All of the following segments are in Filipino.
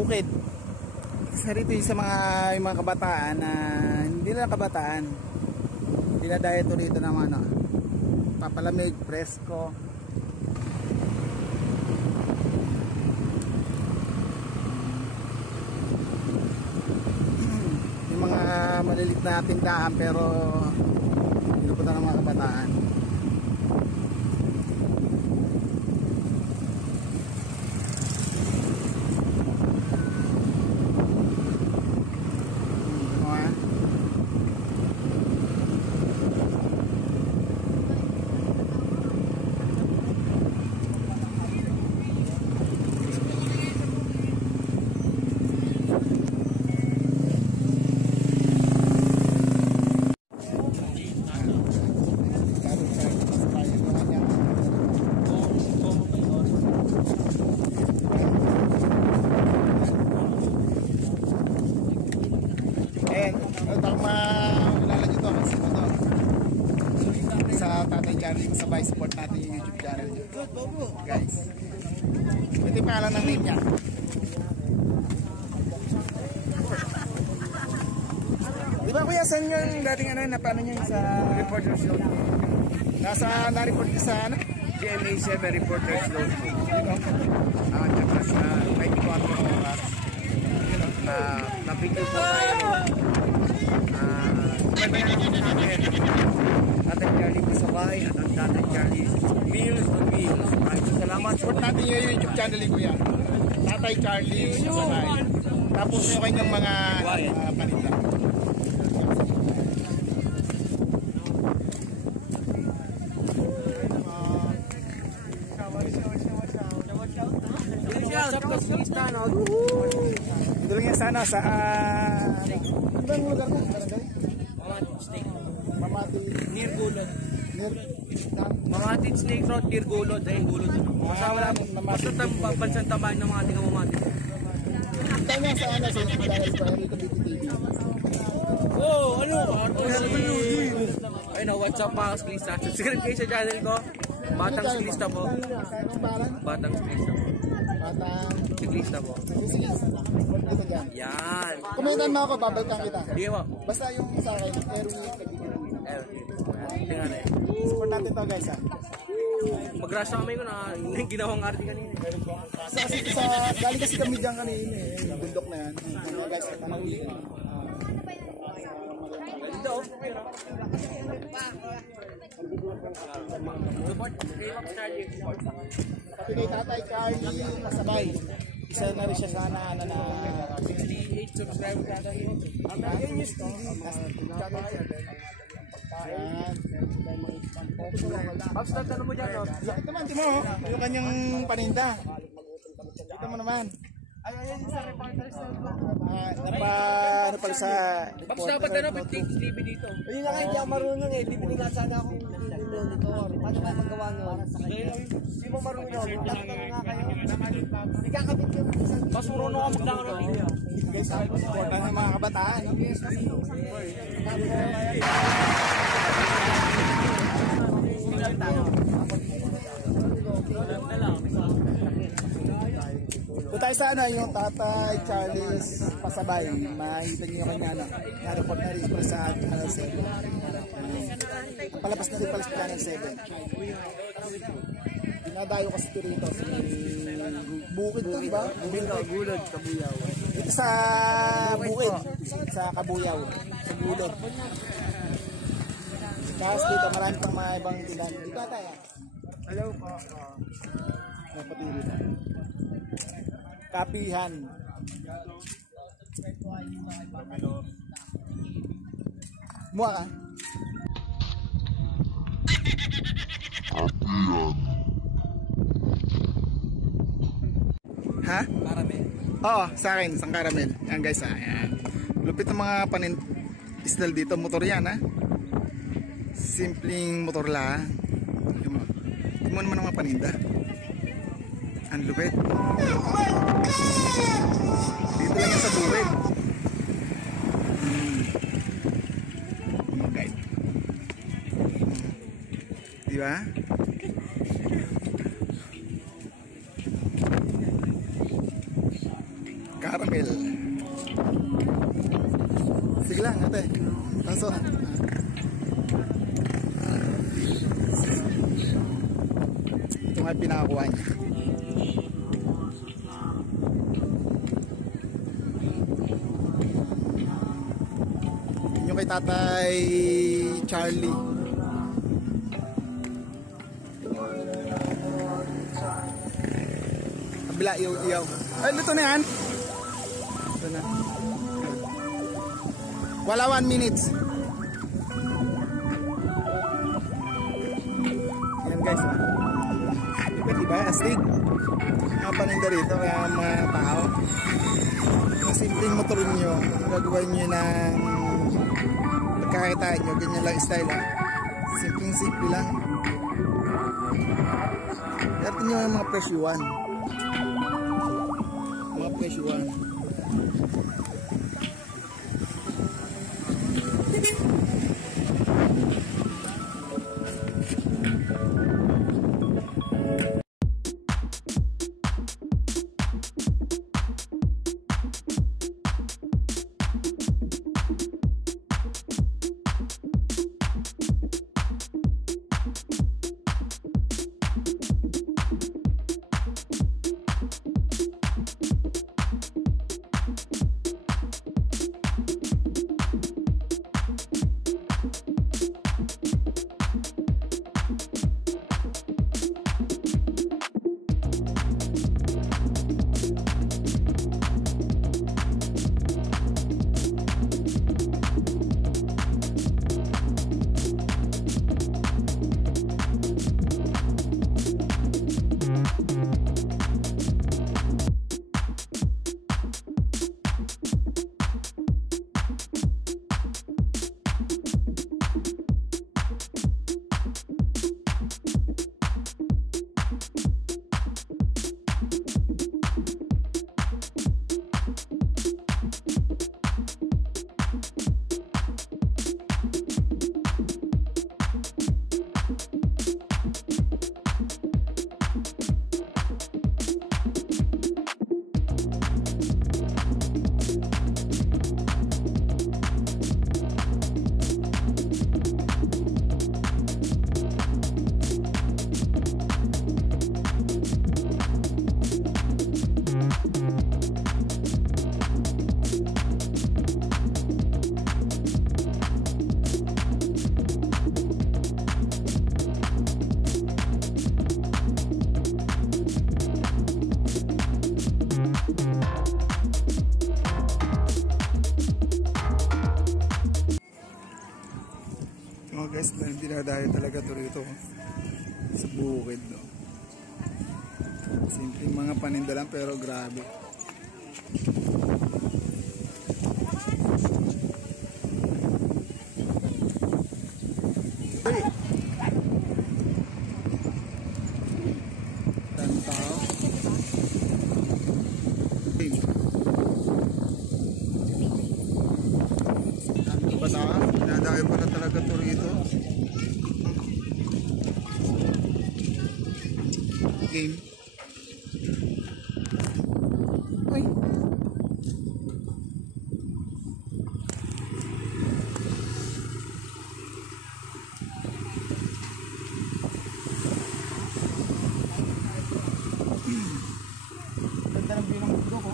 bukid. Isa rito yung sa yung mga kabataan na hindi lang kabataan. Dinadayo to rito ng ano, papalamig, presko. Yung mga malilit na tindahan pero pinupunta ng mga kabataan. Sa Tatay Charlie, sabay support natin yung YouTube channel niyo, guys. Ito yung pangalan ng name niya. Di ba kuya, saan yung dating ano, napano niyo sa Reporters Road? Na-report ka sa ano? GMA7 Reporters Road. Tsaka sa 24 oras. Na-picture po tayo. Tatay Charlie po sa bahay at ang Tatay Charlie Meals on Wheels. Maraming salamat. Support natin yung YouTube channel ni kuya, Tatay Charlie sa bahay. Tapos yung kanyang mga paninda. Dito lang yan sana sa ibang lugar na Mamati Near Gulod. Mamati Snake Road, Near Gulod. Dahil Gulod. Basta bansang tamaan ng mga tiga Mamati. Ito nga sa ano, sa Palaris pa rito BTV. Oh, ano? Ay no, what's up mga sklista? Subscribe kayo sa channel ko. Batang Sklista po. Batang Sklista po. Batang Siklista po. Sige. Ito dyan. Yan. Kumentan mo ako, babalikan kita. Di ba? Basta yung sa akin, Tingnan na support natin to guys ha. Mag-rush kami ko na ginawang arte kanina. Galing kasi kami dyan kanina eh. Yung bundok na yan. Ano guys, tanong dito. Support. Pati kay Tatay Charlie Masabay. Isa na rin siya sana ano na 68 subscribers kada yun. Ang news TV. Upstart ano mo dyan? Ito naman, Timo. Yung kanyang paninda. Ito mo naman. Ay, sa reporters Ano pala sa Box dapat na TV dito. Ayun na nga, hindi ako marunong eh. Bibili nga sana akong monitor. Paano ba magawa nun? Hindi mo marunong. Tatanong nga kayo. Ikakabit yung isang... Mas marunong ka magdano ng video. guys, supportan ng mga kabataan. Doon tayo sa ano, yung Tatay Charlie's Pasabay. Makikita niyo yung kanya, na-report na rin sa Channel 7. Palabas na rin pala sa Channel 7. Dinadayo kasi ito rito. Bukid to, di ba? Gulod, Kabuyaw. Dito sa Bukid, sa Kabuyaw. Sa Gulod. Tapos dito, marami pang mga ibang tindahan. Dito tayo. Hello po. Pati rito. Kapihan. Muha ka? Kapihan. Ha? Caramel. Oo, sa akin, isang caramel. Yan guys, ayan. Lupit ng mga panintisnal dito. Motor yan, ha? Simpleng motor lang. Tingnan mo naman ang mga paninda. Ang lupit. Dito lang yan sa buwid. Mga guide. Diba? caramel. Sige lang, ate. Kaso, ito nga pinakakuha niya. Yung kay Tatay Charlie. Kabila, iyaw. Ay, luto na yan. Ito na. Wala 1 minute. Ayan guys. Iba astig. Mga paninda rito, kaya mga tao. Yung simpleng motor nyo, gagawin nyo ng pagkakitaan nyo, ganyan lang style ha. Simple lang. Ito nyo yung mga presyuan. Mga presyuan. Guys, dinadayo talaga to rito sa bukid, no? Simpleng mga paninda lang pero grabe. Tao. Dinadayo pala talaga to rito. Game. Uy. Ganda ng view ng mundo ko.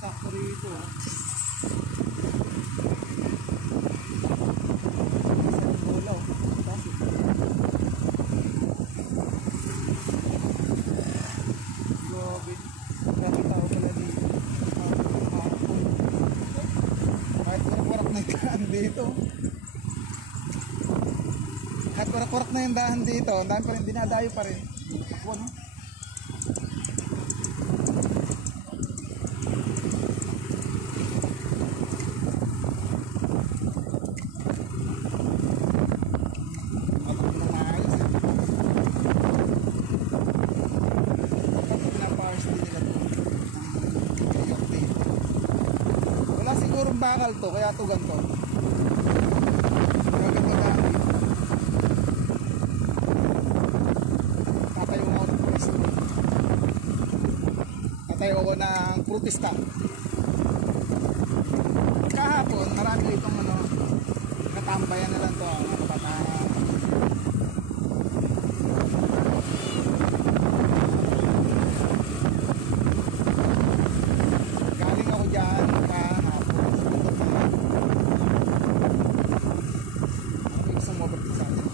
Sakto rito. Dito at warak-warak na yung daan dito, ang dami pa rin, dinadayo pa rin. Ano? Wala sigurong bakal to, kaya to ganito. Tatayo ako ng protesta. Kahapon marami itong ano, natambayan na lang to mga kabataan. Galing ako dyan kahapon. May isang mobile sa atin.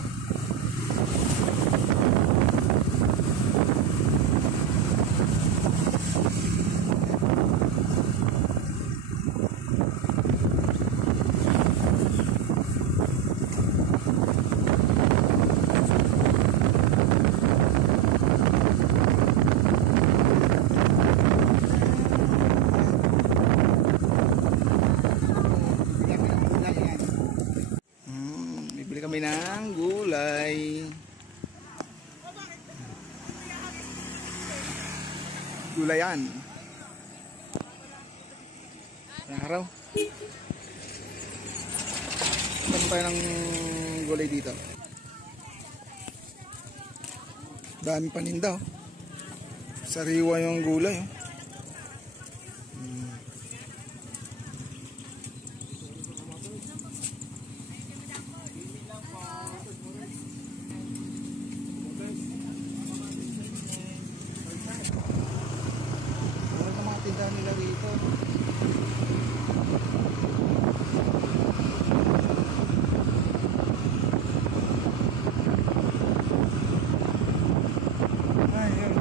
Bibili kami ng gulay. Gulayan. Ang araw. Saan tayo ng gulay dito? Dami paninda. Oh. Sariwa yung gulay. Oh. Tindahan nila rito. Ayun.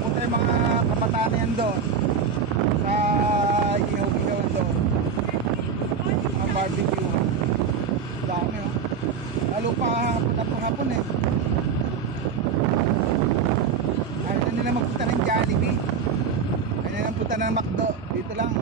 Punta yung mga kabataan na yan doon sa ihaw-ihaw doon, mga barbecue. Dami oh. Lalo pa hapon eh. Ayaw na nila magpunta ng Jollibee. Ayaw na nila magpunta ng McDo. Dito lang.